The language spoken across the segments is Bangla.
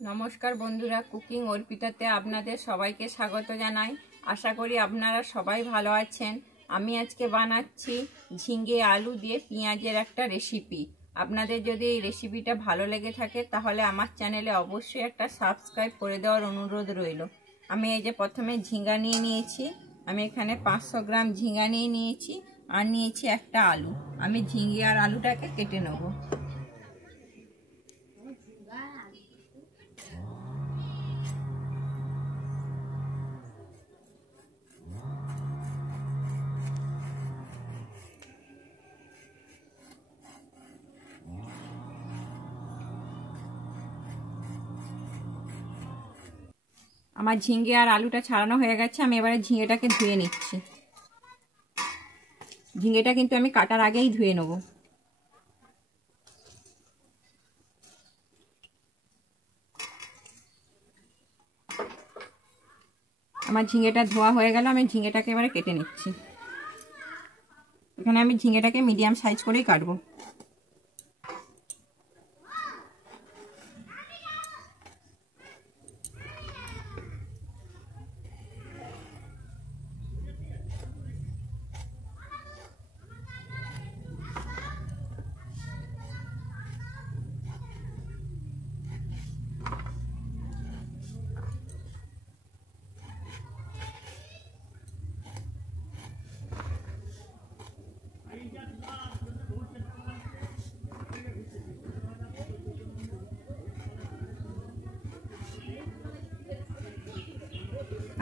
নমস্কার বন্ধুরা, কুকিং অর্পিতাতে আপনাদের সবাইকে স্বাগত জানাই। আশা করি আপনারা সবাই ভালো আছেন। আমি আজকে বানাচ্ছি ঝিঙে আলু দিয়ে পেঁয়াজের একটা রেসিপি। আপনাদের যদি এই রেসিপিটা ভালো লেগে থাকে তাহলে আমার চ্যানেলে অবশ্যই একটা সাবস্ক্রাইব করে দেওয়ার অনুরোধ রইল। আমি এই যে প্রথমে ঝিঙ্গা নিয়ে নিয়েছি। আমি এখানে 500 গ্রাম ঝিঙ্গা নিয়ে নিয়েছি আর নিয়েছি একটা আলু। আমি ঝিঙে আর আলুটাকে কেটে নেব। আমার ঝিঙে আর আলুটা ছাড়ানো হয়ে গেছে। আমি এবারে ঝিঙেটাকে ধুয়ে নিচ্ছি। ঝিঙেটা কিন্তু আমি কাটার আগেই ধুয়ে নেব। আমার ঝিঙেটা ধোয়া হয়ে গেল। আমি ঝিঙেটাকে এবারে কেটে নিচ্ছি। এখানে আমি ঝিঙেটাকে মিডিয়াম সাইজ করেই কাটবো।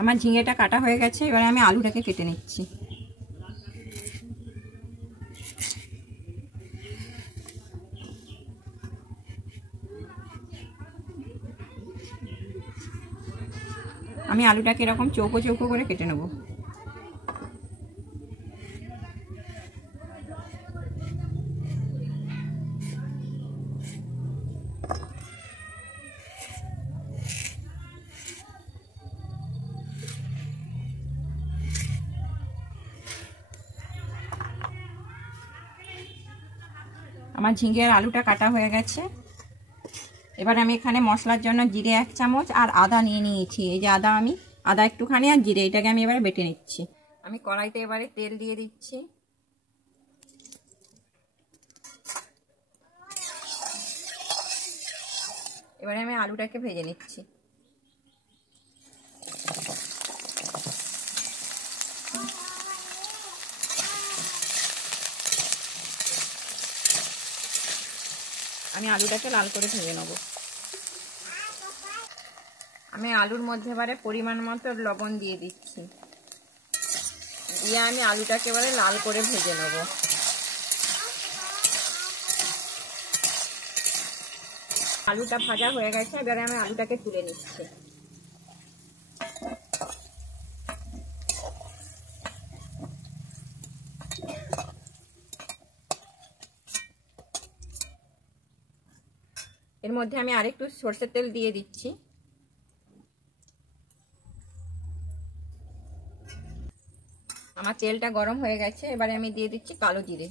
আমার ঝিঙেটা কাটা হয়ে গেছে। এবারে আমি আলুটাকে কেটে নিচ্ছি। আমি আলুটাকে এরকম চৌকো চৌকো করে কেটে নেব। আমার ঝিঙে আর আলুটা কাটা হয়ে গেছে। এবার আমি এখানে মশলার জন্য জিরে 1 চামচ আর আদা নিয়ে নিয়েছি। এই যে আদা একটুখানি আর জিরে, এটাকে আমি এবারে বেটে নিচ্ছি। আমি কড়াইতে এবারে তেল দিয়ে দিচ্ছি। এবারে আমি আলুটাকে ভেজে নিচ্ছি। আমি আলুটাকে লাল করে ভেজে নেব। আমি আলুর মধ্যে এবারে পরিমাণ মতো লবণ দিয়ে দিচ্ছি। দিয়ে আমি আলুটাকে এবারে লাল করে ভেজে নেব। আলুটা ভাজা হয়ে গেছে। এবারে আমি আলুটাকে তুলে নিচ্ছি। এর মধ্যে আমি আরেকটু সরষের তেল দিয়ে দিচ্ছি। আমার তেলটা গরম হয়ে গেছে। এবারে আমি দিয়ে দিচ্ছি কালো জিরে।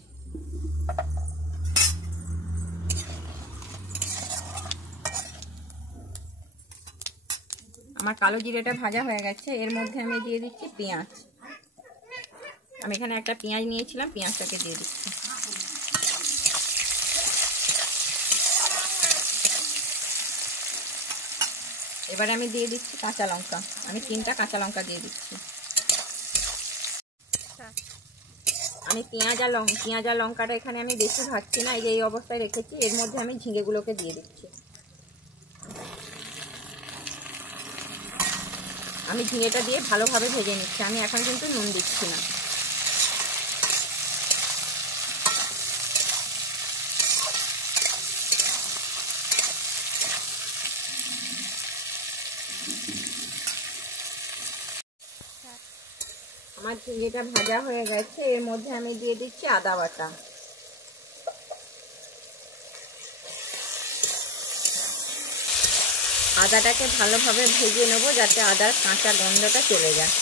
আমার কালো জিরেটা ভাজা হয়ে গেছে। এর মধ্যে আমি দিয়ে দিচ্ছি পেঁয়াজ। আমি এখানে একটা পেঁয়াজ নিয়েছিলাম, পেঁয়াজটাকে দিয়ে দিচ্ছি। এবারে আমি দিয়ে দিচ্ছি কাঁচা লঙ্কা। আমি 3টা কাঁচা লঙ্কা দিয়ে দিচ্ছি। আমি পেঁয়াজ আর লঙ্কাটা এখানে আমি বেশি ভাজছি না, এই যে এই অবস্থায় রেখেছি। এর মধ্যে আমি ঝিঙেগুলোকে দিয়ে দিচ্ছি। আমি ঝিঙেটা দিয়ে ভালোভাবে ভেজে নিচ্ছি। আমি এখন কিন্তু নুন দিচ্ছি না। আমার ঝিঙেটা ভাজা হয়ে গেছে। এর মধ্যে আমি দিয়ে দিচ্ছি আদা বাটা। আদাটাকে ভালোভাবে ভেজে নেব যাতে আদার কাঁচা গন্ধটা চলে যায়।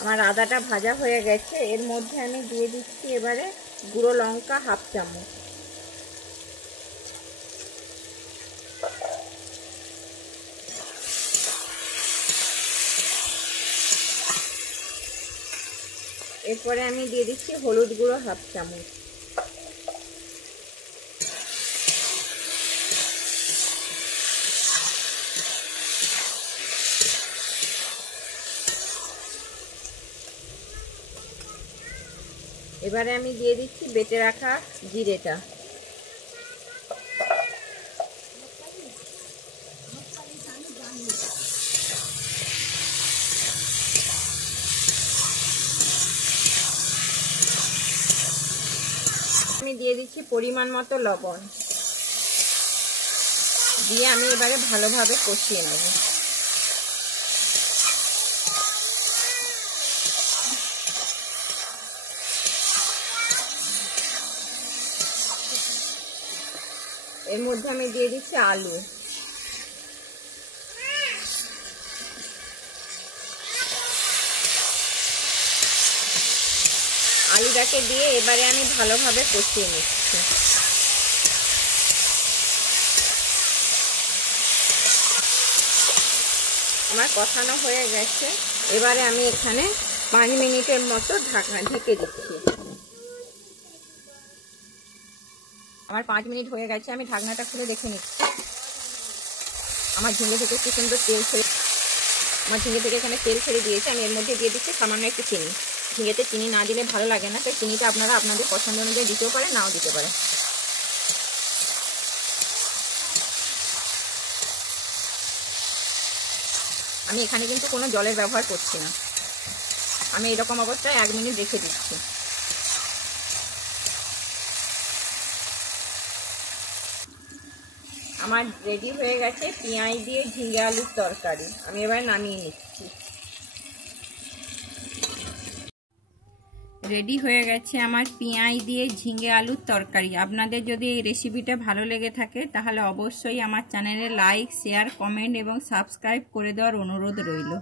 আমার আদাটা ভাজা হয়ে গেছে, এর মধ্যে আমি দিয়ে দিচ্ছি এবারে গুঁড়ো লঙ্কা 1/2 চামচ। এরপরে আমি দিয়ে দিচ্ছি হলুদ গুঁড়ো 1/2 চামচ। এবারে আমি দিয়ে দিচ্ছি বেটে রাখা জিরেটা। আমি দিয়ে দিচ্ছি পরিমাণ মতো লবণ, দিয়ে আমি এবারে ভালোভাবে কষিয়ে নেব। এর মধ্যে আমি দিয়ে দিচ্ছি আলু। আলুটাকে দিয়ে এবারে আমি ভালোভাবে কষিয়ে নিচ্ছি। আমার কষানো হয়ে গেছে, এবারে আমি এখানে 5 মিনিটের মতো ঢাকনা ঢেকে দিচ্ছি। আমার 5 মিনিট হয়ে গেছে, আমি ঢাকনাটা খুলে দেখে নিচ্ছি। আমার ঝিঙে থেকে কি সুন্দর তেল ছেড়ে, আমার ঝিঙে থেকে এখানে তেল ছেড়ে দিয়েছে। আমি এর মধ্যে দিয়ে দিচ্ছি সামান্য একটু চিনি। ঝিঙেতে চিনি না দিলে ভালো লাগে না, তাই চিনিটা আপনারা আপনাদের পছন্দ অনুযায়ী দিতেও পারেন, নাও দিতে পারেন। আমি এখানে কিন্তু কোনো জলের ব্যবহার করছি না। আমি এরকম অবস্থায় 1 মিনিট রেখে দিচ্ছি। আমার রেডি হয়ে গেছে পেঁয়াজ দিয়ে ঝিঙে আলুর তরকারি। আমি এবার নামিয়ে নিচ্ছি। রেডি হয়ে গেছে আমার পেঁয়াজ দিয়ে ঝিঙে আলুর তরকারি। আপনাদের যদি এই রেসিপিটা ভালো লেগে থাকে তাহলে অবশ্যই আমার চ্যানেলে লাইক, শেয়ার, কমেন্ট এবং সাবস্ক্রাইব করে দেওয়ার অনুরোধ রইল।